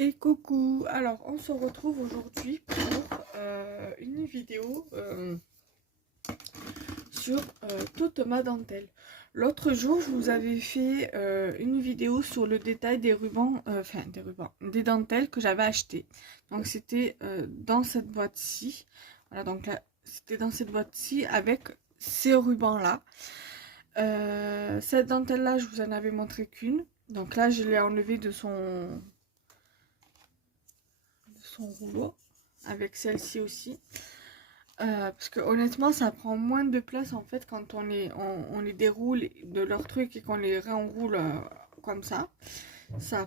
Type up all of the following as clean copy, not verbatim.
Et coucou, alors on se retrouve aujourd'hui pour une vidéo sur toute ma dentelle. L'autre jour je vous avais fait une vidéo sur le détail des rubans, des dentelles que j'avais achetées. Donc c'était dans cette boîte-ci, voilà, donc là c'était dans cette boîte-ci avec ces rubans là. Cette dentelle là je vous en avais montré qu'une, donc là je l'ai enlevée de son rouleau, avec celle-ci aussi, parce que honnêtement ça prend moins de place en fait quand on les déroule de leur truc et qu'on les réenroule comme ça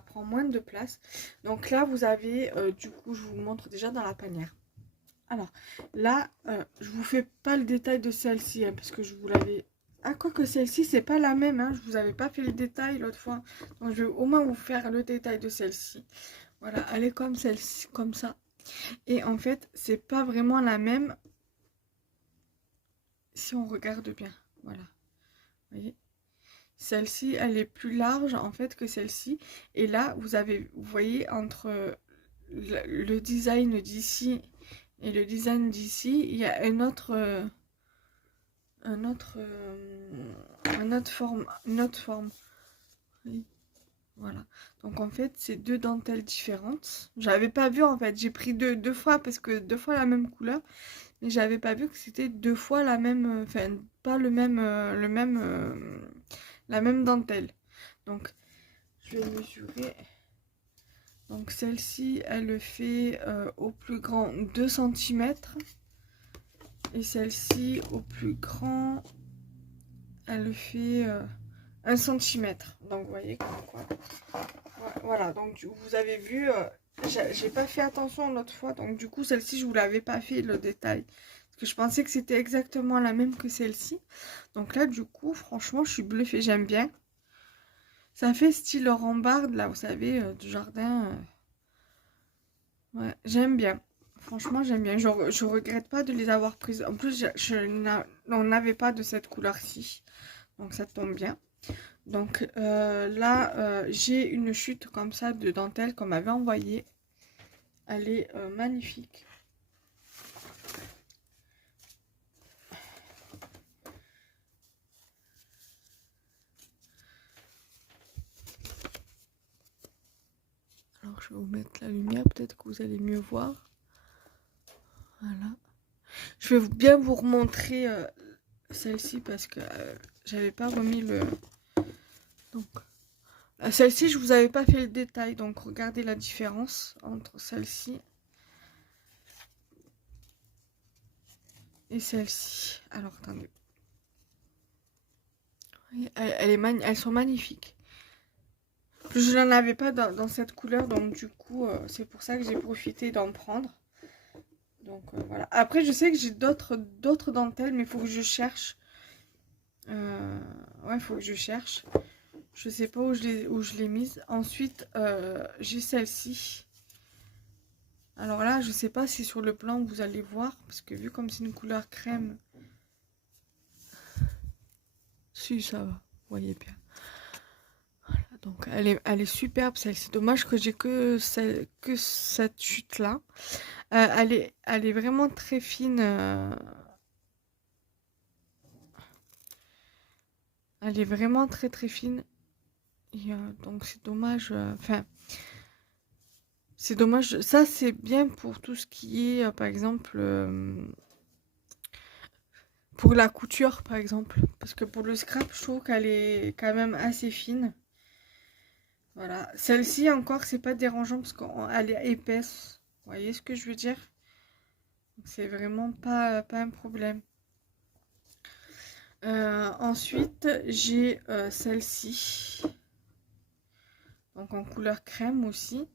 prend moins de place. Donc là vous avez du coup, je vous montre déjà dans la panière. Alors là je vous fais pas le détail de celle-ci hein, parce que je vous l'avais, ah quoi que celle-ci c'est pas la même hein, je vous avais pas fait le détail l'autre fois, donc je vais au moins vous faire le détail de celle-ci. Voilà, elle est comme celle-ci, comme ça. Et en fait, c'est pas vraiment la même si on regarde bien. Voilà. Vous voyez, celle-ci, elle est plus large en fait que celle-ci. Et là, vous voyez, entre le design d'ici et le design d'ici, il y a une autre forme. Oui. Voilà. Donc en fait, c'est deux dentelles différentes. J'avais pas vu en fait. J'ai pris deux fois parce que deux fois la même couleur. Mais j'avais pas vu que c'était deux fois la même, enfin pas la même dentelle. Donc je vais mesurer. Donc celle-ci, elle le fait au plus grand 2 cm. Et celle-ci, au plus grand, elle le fait 1 cm. Donc vous voyez comme quoi. Voilà, donc vous avez vu, j'ai pas fait attention l'autre fois. Donc du coup, celle-ci, je vous l'avais pas fait le détail. Parce que je pensais que c'était exactement la même que celle-ci. Donc là, du coup, franchement, je suis bluffée. J'aime bien. Ça fait style rambarde, là, vous savez, du jardin. Ouais, j'aime bien. Franchement, j'aime bien. Je regrette pas de les avoir prises. En plus, on n'avait pas de cette couleur-ci. Donc ça tombe bien. Donc là, j'ai une chute comme ça de dentelle qu'on m'avait envoyée. Elle est magnifique. Alors, je vais vous mettre la lumière. Peut-être que vous allez mieux voir. Voilà. Je vais bien vous remontrer celle-ci parce que j'avais pas remis le... Donc, celle-ci, je vous avais pas fait le détail. Donc, regardez la différence entre celle-ci et celle-ci. Alors, attendez. Elles sont magnifiques. Je n'en avais pas dans cette couleur, donc du coup, c'est pour ça que j'ai profité d'en prendre. Donc voilà. Après, je sais que j'ai d'autres dentelles, mais il faut que je cherche. Ouais, il faut que je cherche. Je sais pas où je l'ai mise. Ensuite, j'ai celle-ci. Alors là, je sais pas si sur le plan vous allez voir, parce que vu comme c'est une couleur crème, si ça va, vous voyez bien. Voilà, donc elle est superbe celle-ci. Dommage que j'ai que cette chute là. Elle est vraiment très fine. Elle est vraiment très très fine. Et, donc c'est dommage. Enfin, c'est dommage. Ça c'est bien pour tout ce qui est, par exemple, pour la couture, par exemple. Parce que pour le scrap, je trouve qu'elle est quand même assez fine. Voilà. Celle-ci encore, c'est pas dérangeant parce qu'elle est épaisse. Vous voyez ce que je veux dire? C'est vraiment pas un problème. Ensuite, j'ai celle-ci. Donc en couleur crème aussi.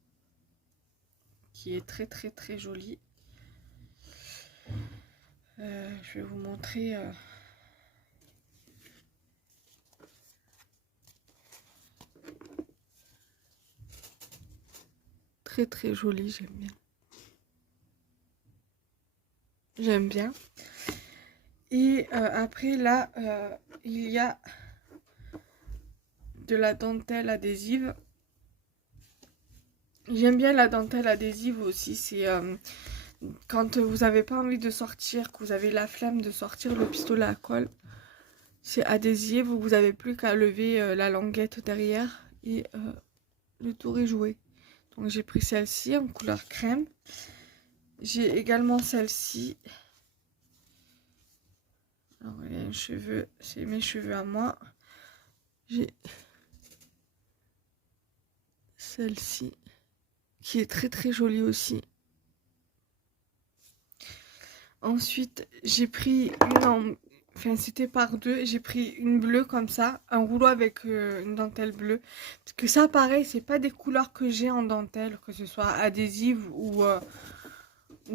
Qui est très très très jolie. Je vais vous montrer. Très très jolie, j'aime bien. J'aime bien. Et après là, il y a de la dentelle adhésive. J'aime bien la dentelle adhésive aussi. C'est quand vous n'avez pas envie de sortir, que vous avez la flemme de sortir le pistolet à colle. C'est adhésif, vous n'avez plus qu'à lever la languette derrière et le tour est joué. Donc j'ai pris celle-ci en couleur crème. J'ai également celle-ci. Alors il y a un cheveu, c'est mes cheveux à moi. J'ai celle-ci qui est très très jolie aussi. Ensuite j'ai pris enfin c'était par deux, j'ai pris une bleue comme ça, un rouleau avec une dentelle bleue. Parce que ça pareil, c'est pas des couleurs que j'ai en dentelle, que ce soit adhésive ou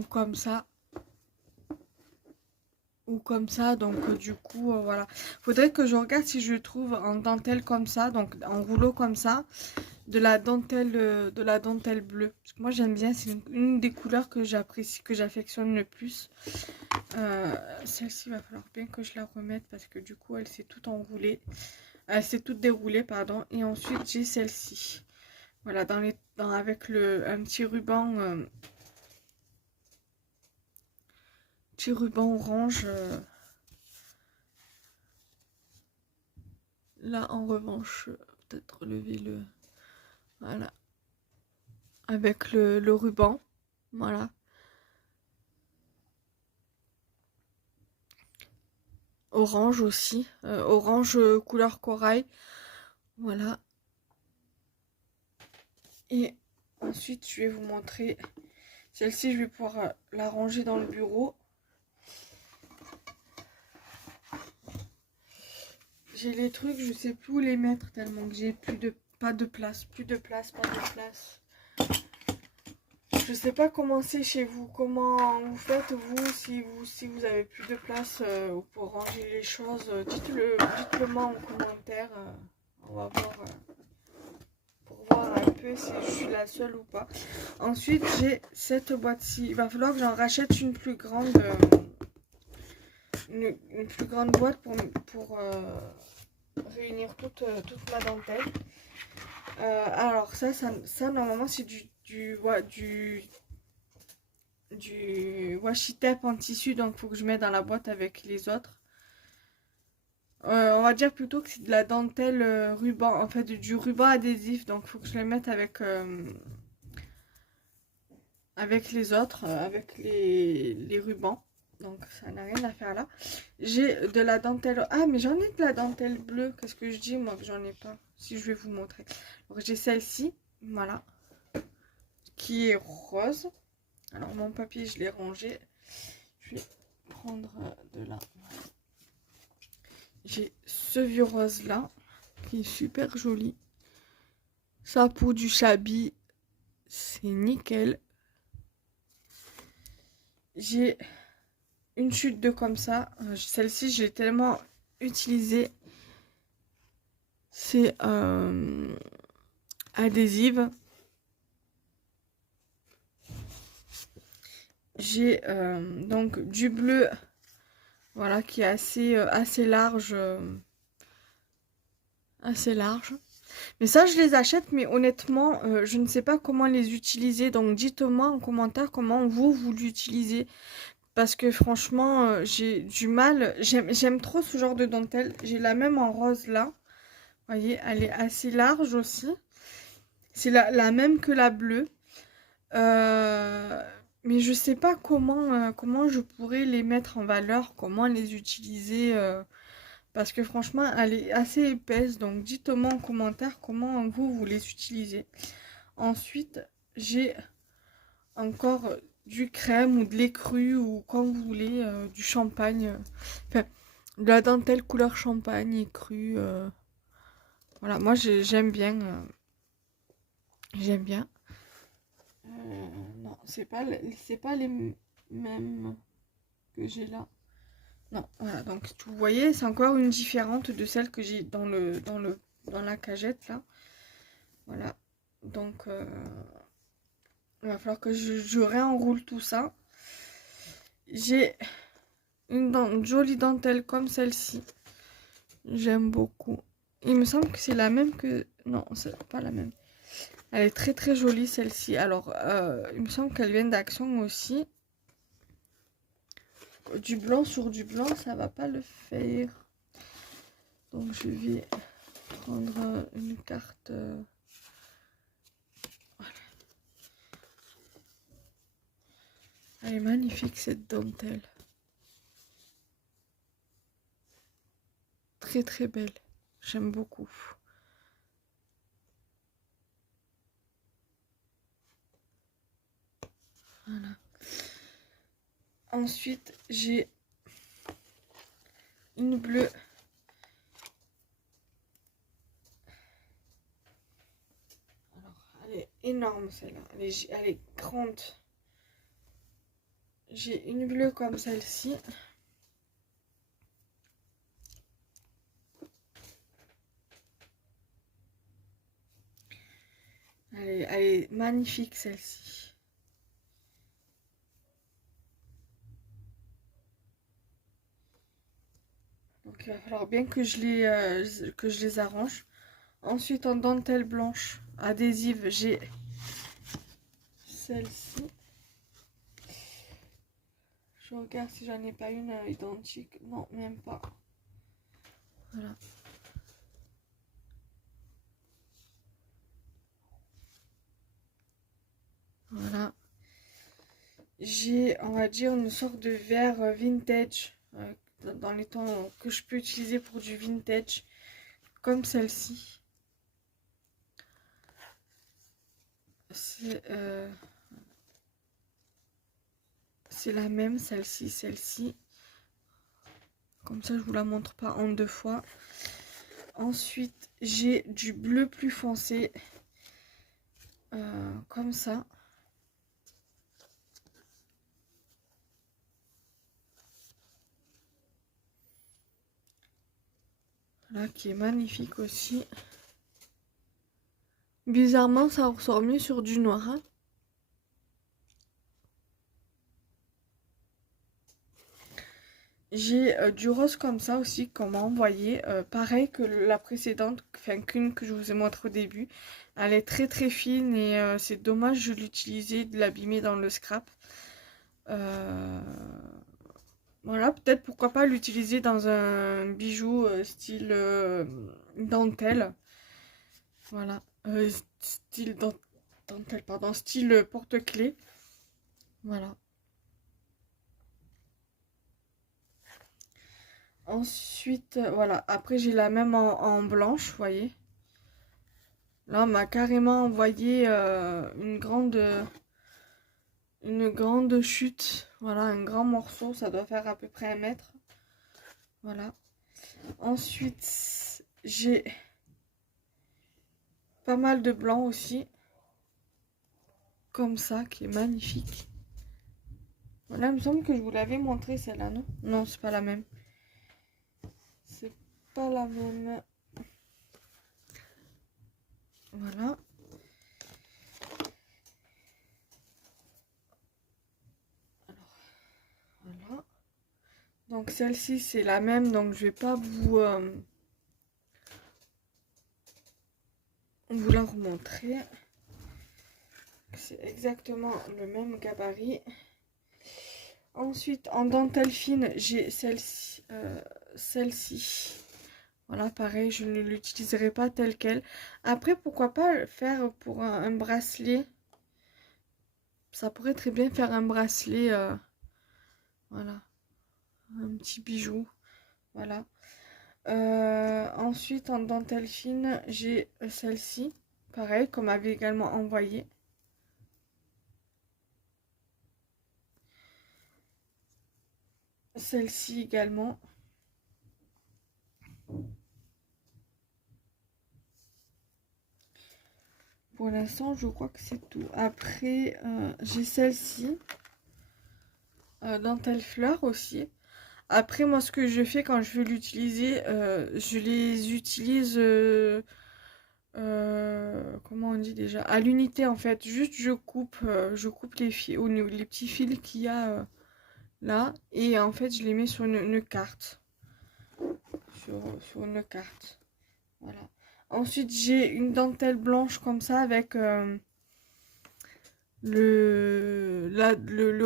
comme ça. Ou comme ça, donc du coup voilà, faudrait que je regarde si je trouve en dentelle comme ça, donc en rouleau comme ça, de la dentelle bleue, parce que moi j'aime bien, c'est une des couleurs que j'apprécie, que j'affectionne le plus. Celle-ci va falloir bien que je la remette parce que du coup elle s'est toute enroulée, elle s'est toute déroulée, pardon. Et ensuite j'ai celle-ci, voilà, avec un petit ruban orange. Là en revanche, peut-être relever le... Voilà. Avec le ruban. Voilà. Orange aussi. Orange couleur corail. Voilà. Et ensuite, je vais vous montrer. Celle-ci, je vais pouvoir la ranger dans le bureau. J'ai les trucs, je sais plus où les mettre tellement que j'ai pas de place. Je sais pas comment c'est chez vous, comment vous faites vous, si vous avez plus de place pour ranger les choses. Dites-le moi en commentaire. On va voir pour voir un peu si je suis la seule ou pas. Ensuite, j'ai cette boîte-ci. Il va falloir que j'en rachète une plus grande. Une plus grande boîte pour réunir toute ma dentelle. Alors ça normalement c'est du washi tape en tissu, donc faut que je mette dans la boîte avec les autres. On va dire plutôt que c'est de la dentelle ruban, en fait du ruban adhésif, donc faut que je les mette avec les autres, avec les rubans. Donc ça n'a rien à faire là. J'ai de la dentelle... Ah mais j'en ai de la dentelle bleue. Qu'est-ce que je dis moi que j'en ai pas? Si je vais vous montrer. Donc j'ai celle-ci, voilà, qui est rose. Alors mon papier je l'ai rangé. Je vais prendre de là. J'ai ce vieux rose là, qui est super joli. Ça pour du shabby, c'est nickel. J'ai une chute de comme ça. Celle-ci, je l'ai tellement utilisée. C'est adhésive. J'ai donc du bleu, voilà, qui est assez large. Assez large. Mais ça, je les achète, mais honnêtement, je ne sais pas comment les utiliser. Donc, dites-moi en commentaire comment vous l'utilisez. Parce que franchement, j'ai du mal. J'aime trop ce genre de dentelle. J'ai la même en rose là. Vous voyez, elle est assez large aussi. C'est la même que la bleue. Mais je sais pas comment je pourrais les mettre en valeur. Comment les utiliser. Parce que franchement, elle est assez épaisse. Donc, dites-moi en commentaire comment vous les utilisez. Ensuite, j'ai encore du crème ou de l'écru ou comme vous voulez, du champagne, enfin de la dentelle couleur champagne écru. Voilà, moi j'aime bien. J'aime bien. Non, c'est pas les mêmes que j'ai là. Non, voilà, donc vous voyez, c'est encore une différente de celle que j'ai dans la cagette là. Voilà, donc il va falloir que je réenroule tout ça. J'ai une jolie dentelle comme celle-ci. J'aime beaucoup. Il me semble que c'est la même que... Non, c'est pas la même. Elle est très très jolie celle-ci. Alors, il me semble qu'elle vient d'Action aussi. Du blanc sur du blanc, ça va pas le faire. Donc je vais prendre une carte. Voilà. Elle est magnifique cette dentelle. Très très belle. J'aime beaucoup. Voilà. Ensuite, j'ai une bleue. Alors, elle est énorme celle-là. Elle est grande. J'ai une bleue comme celle-ci. Elle est magnifique celle-ci. Donc il va falloir bien que je les arrange. Ensuite en dentelle blanche adhésive, j'ai celle-ci. Je regarde si j'en ai pas une identique. Non, même pas. Voilà. Voilà. J'ai, on va dire, une sorte de verre vintage dans les tons que je peux utiliser pour du vintage, comme celle-ci. C'est la même, celle-ci, celle-ci. Comme ça, je vous la montre pas en deux fois. Ensuite, j'ai du bleu plus foncé, comme ça. Là, qui est magnifique aussi. Bizarrement, ça ressort mieux sur du noir. Hein. J'ai du rose comme ça aussi qu'on m'a envoyé. Pareil que la précédente, enfin qu'une que je vous ai montré au début. Elle est très très fine et c'est dommage de l'utiliser, de l'abîmer dans le scrap. Voilà, peut-être pourquoi pas l'utiliser dans un bijou style dentelle. Voilà, style dentelle, pardon, style porte-clés. Voilà. Ensuite, voilà, après j'ai la même en blanche, vous voyez. Là, on m'a carrément envoyé une grande chute. Voilà, un grand morceau, ça doit faire à peu près 1 mètre. Voilà. Ensuite, j'ai pas mal de blanc aussi. Comme ça, qui est magnifique. Voilà, il me semble que je vous l'avais montré celle-là, non? Non, c'est pas la même. C'est pas la même. Voilà. Alors, voilà. Donc celle-ci, c'est la même, donc je vais pas vous la remontrer. C'est exactement le même gabarit. Ensuite, en dentelle fine, j'ai celle-ci. Celle-ci. Voilà, pareil, je ne l'utiliserai pas telle quelle. Après, pourquoi pas faire pour un bracelet. Ça pourrait très bien faire un bracelet. Voilà, un petit bijou. Voilà. Ensuite, en dentelle fine, j'ai celle-ci. Pareil, qu'on m'avait également envoyé. Celle-ci également. Pour l'instant, je crois que c'est tout. Après, j'ai celle-ci. Dentelle fleur aussi. Après, moi, ce que je fais quand je veux l'utiliser, je les utilise... comment on dit déjà? À l'unité, en fait. Juste, je coupe les petits fils qu'il y a là. Et en fait, je les mets sur une carte. Sur une carte. Voilà. Ensuite, j'ai une dentelle blanche comme ça avec le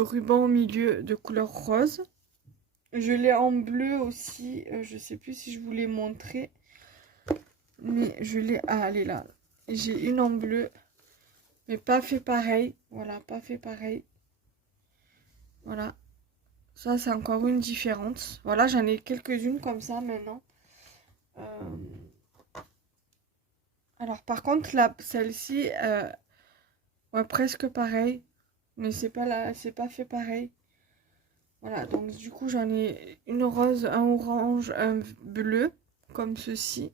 ruban au milieu de couleur rose. Je l'ai en bleu aussi. Je sais plus si je vous l'ai montré. Mais je l'ai... Ah, elle est là. J'ai une en bleu. Mais pas fait pareil. Voilà, pas fait pareil. Voilà. Ça, c'est encore une différence. Voilà, j'en ai quelques-unes comme ça maintenant. Alors, par contre, celle-ci, ouais, presque pareil. Mais c'est pas fait pareil. Voilà, donc du coup, j'en ai une rose, un orange, un bleu, comme ceci.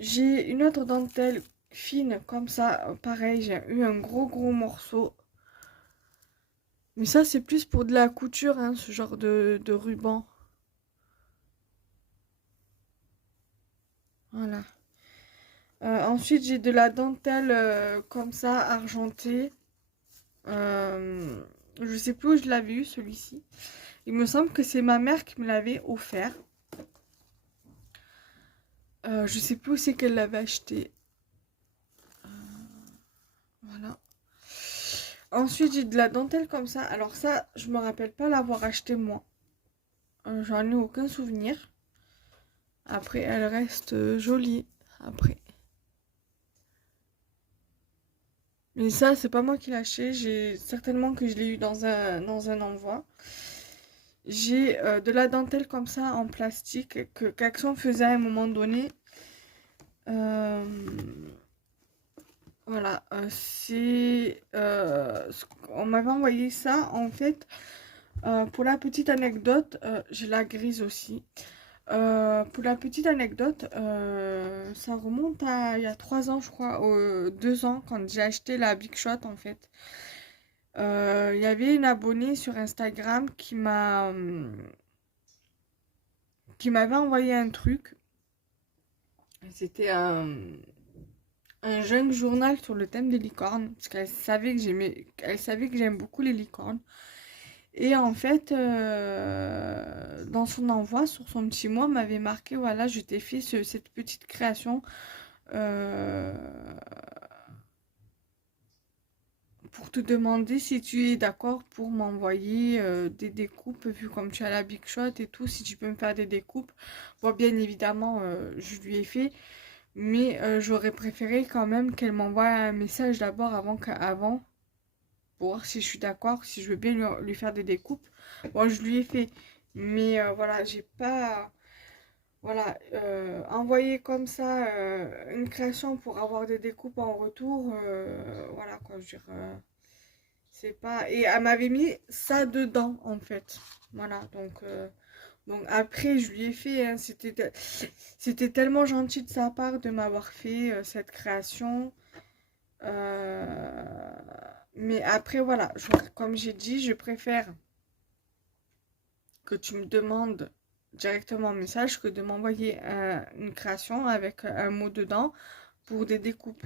J'ai une autre dentelle fine, comme ça, pareil, j'ai eu un gros morceau. Mais ça, c'est plus pour de la couture, hein, ce genre de ruban. Voilà. Ensuite, j'ai de la dentelle comme ça, argentée. Je sais plus où je l'avais eu, celui-ci. Il me semble que c'est ma mère qui me l'avait offert. Je sais plus où c'est qu'elle l'avait acheté. Voilà. Ensuite, j'ai de la dentelle comme ça. Alors ça, je me rappelle pas l'avoir acheté moi. J'en ai aucun souvenir. Après, elle reste jolie. Après. Mais ça, c'est pas moi qui l'ai acheté. J'ai certainement que je l'ai eu dans un envoi. J'ai de la dentelle comme ça en plastique que qu'Action faisait à un moment donné. Euh, voilà, on m'avait envoyé ça en fait. Pour la petite anecdote, j'ai la grise aussi. Pour la petite anecdote, ça remonte à il y a 3 ans, je crois, 2 ans, quand j'ai acheté la Big Shot en fait. Il y avait une abonnée sur Instagram qui m'avait envoyé un truc. C'était un jeune journal sur le thème des licornes, parce elle savait que j'aime beaucoup les licornes. Et en fait, dans son envoi, sur son petit mot, m'avait marqué, voilà, je t'ai fait cette petite création euh, pour te demander si tu es d'accord pour m'envoyer des découpes, vu comme tu as la Big Shot et tout, si tu peux me faire des découpes. Bon, bien évidemment, je lui ai fait, mais j'aurais préféré quand même qu'elle m'envoie un message d'abord avant, pour voir si je suis d'accord, si je veux bien lui faire des découpes. Bon, je lui ai fait, mais voilà, j'ai pas... Voilà, envoyer comme ça une création pour avoir des découpes en retour, voilà quoi, je veux dire, c'est pas... Et elle m'avait mis ça dedans, en fait. Voilà, donc après, je lui ai fait, hein, c'était tellement gentil de sa part de m'avoir fait cette création. Euh, Mais après, voilà, comme j'ai dit, je préfère que tu me demandes directement en message que de m'envoyer une création avec un mot dedans pour des découpes.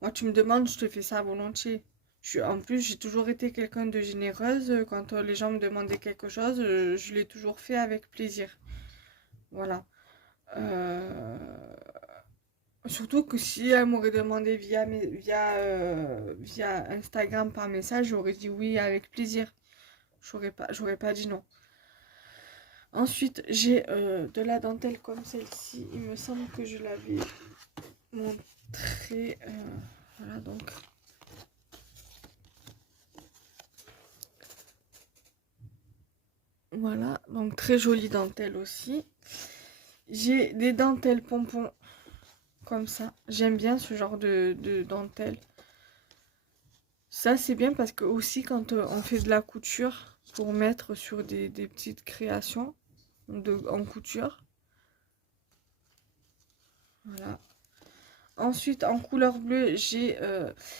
Moi, tu me demandes, je te fais ça volontiers. En plus, j'ai toujours été quelqu'un de généreuse. Quand les gens me demandaient quelque chose, je l'ai toujours fait avec plaisir. Voilà. Euh, Surtout que si elle m'aurait demandé via Instagram par message, j'aurais dit oui avec plaisir. J'aurais pas dit non. Ensuite, j'ai de la dentelle comme celle-ci. Il me semble que je l'avais montré. Voilà donc. Voilà, donc très jolie dentelle aussi. J'ai des dentelles pompons comme ça. J'aime bien ce genre de dentelle. Ça, c'est bien parce que aussi quand on fait de la couture pour mettre sur des petites créations en couture. Voilà. Ensuite, en couleur bleue, j'ai...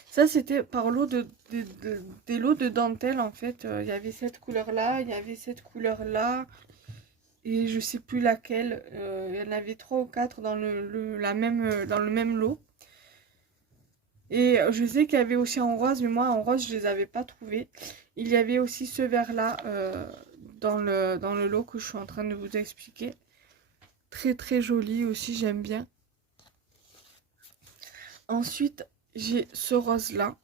ça, c'était par lot des lots de dentelle, en fait. Il y avait cette couleur-là, il y avait cette couleur-là. Et je sais plus laquelle. Il y en avait 3 ou 4 dans dans le même lot. Et je sais qu'il y avait aussi en rose, mais moi, en rose, je les avais pas trouvés. Il y avait aussi ce vert-là dans le lot que je suis en train de vous expliquer. Très très joli aussi, j'aime bien. Ensuite, j'ai ce rose là.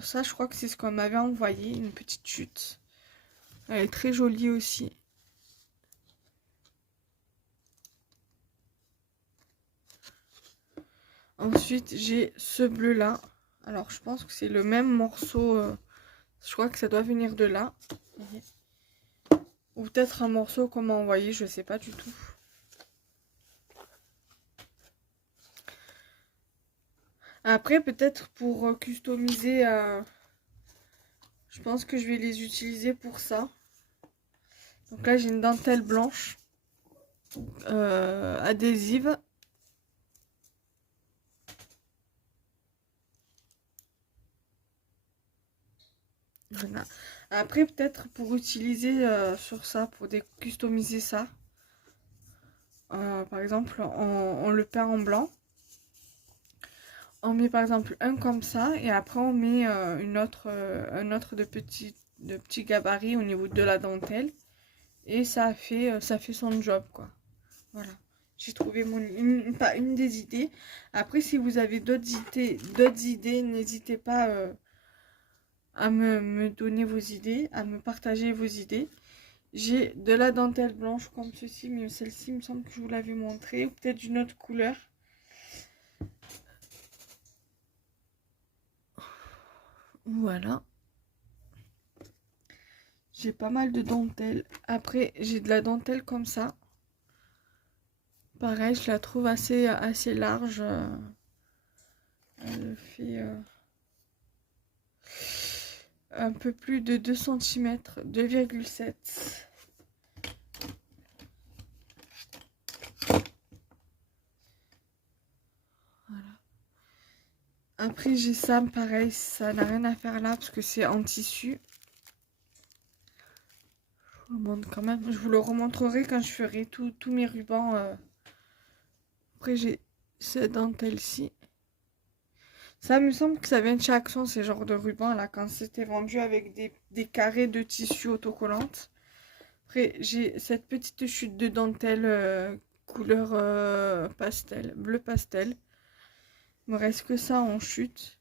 Ça, je crois que c'est ce qu'on m'avait envoyé, une petite chute. Elle est très jolie aussi. Ensuite, j'ai ce bleu là. Alors, je pense que c'est le même morceau. Je crois que ça doit venir de là. Ou peut-être un morceau qu'on m'a envoyé, je sais pas du tout. Après, peut-être pour customiser, je pense que je vais les utiliser pour ça. Donc là, j'ai une dentelle blanche adhésive. Voilà. Après, peut-être pour utiliser sur ça, pour customiser ça. Par exemple, on le peint en blanc. On met par exemple un comme ça et après on met un autre de petit gabarit au niveau de la dentelle. Et ça fait son job, quoi. Voilà. J'ai trouvé une des idées. Après, si vous avez d'autres idées, n'hésitez pas à me donner vos idées, à me partager vos idées. J'ai de la dentelle blanche comme ceci, mais celle-ci, il me semble que je vous l'avais montré, ou peut-être d'une autre couleur. Voilà. J'ai pas mal de dentelle. Après, j'ai de la dentelle comme ça. Pareil, je la trouve assez large. Elle fait un peu plus de 2 cm, 2,7. Voilà. Après, j'ai ça, pareil, ça n'a rien à faire là parce que c'est en tissu. Je vous le montre quand même. Je vous le remontrerai quand je ferai tous mes rubans. Après, j'ai cette dentelle-ci. Ça me semble que ça vient de chez Action, ces genres de rubans là, quand c'était vendu avec des carrés de tissu autocollante. Après, j'ai cette petite chute de dentelle couleur pastel, bleu pastel. Il me reste que ça en chute.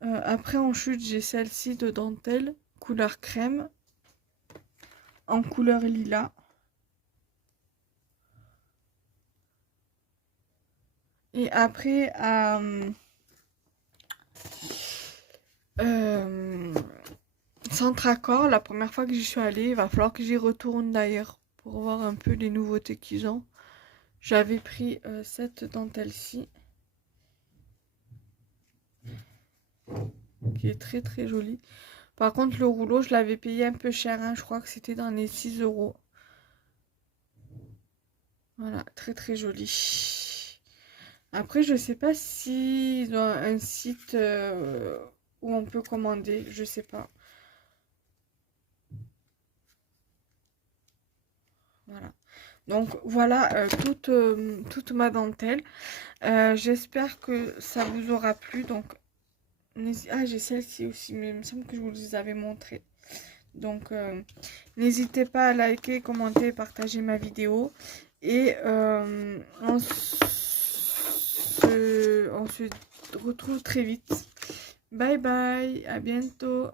Après, en chute, j'ai celle-ci de dentelle, couleur crème, en couleur lilas. Et après, Centre-Accord, la première fois que j'y suis allée, il va falloir que j'y retourne d'ailleurs pour voir un peu les nouveautés qu'ils ont. J'avais pris cette dentelle-ci, qui est très très jolie. Par contre, le rouleau, je l'avais payé un peu cher, hein, je crois que c'était dans les 6 €. Voilà, très très joli. Après, je sais pas s'ils ont un site où on peut commander, je sais pas. Voilà. Donc voilà toute ma dentelle. J'espère que ça vous aura plu. Donc, ah, j'ai celle-ci aussi, mais il me semble que je vous les avais montrées. Donc, n'hésitez pas à liker, commenter, partager ma vidéo. Et on se retrouve très vite. Bye bye, à bientôt.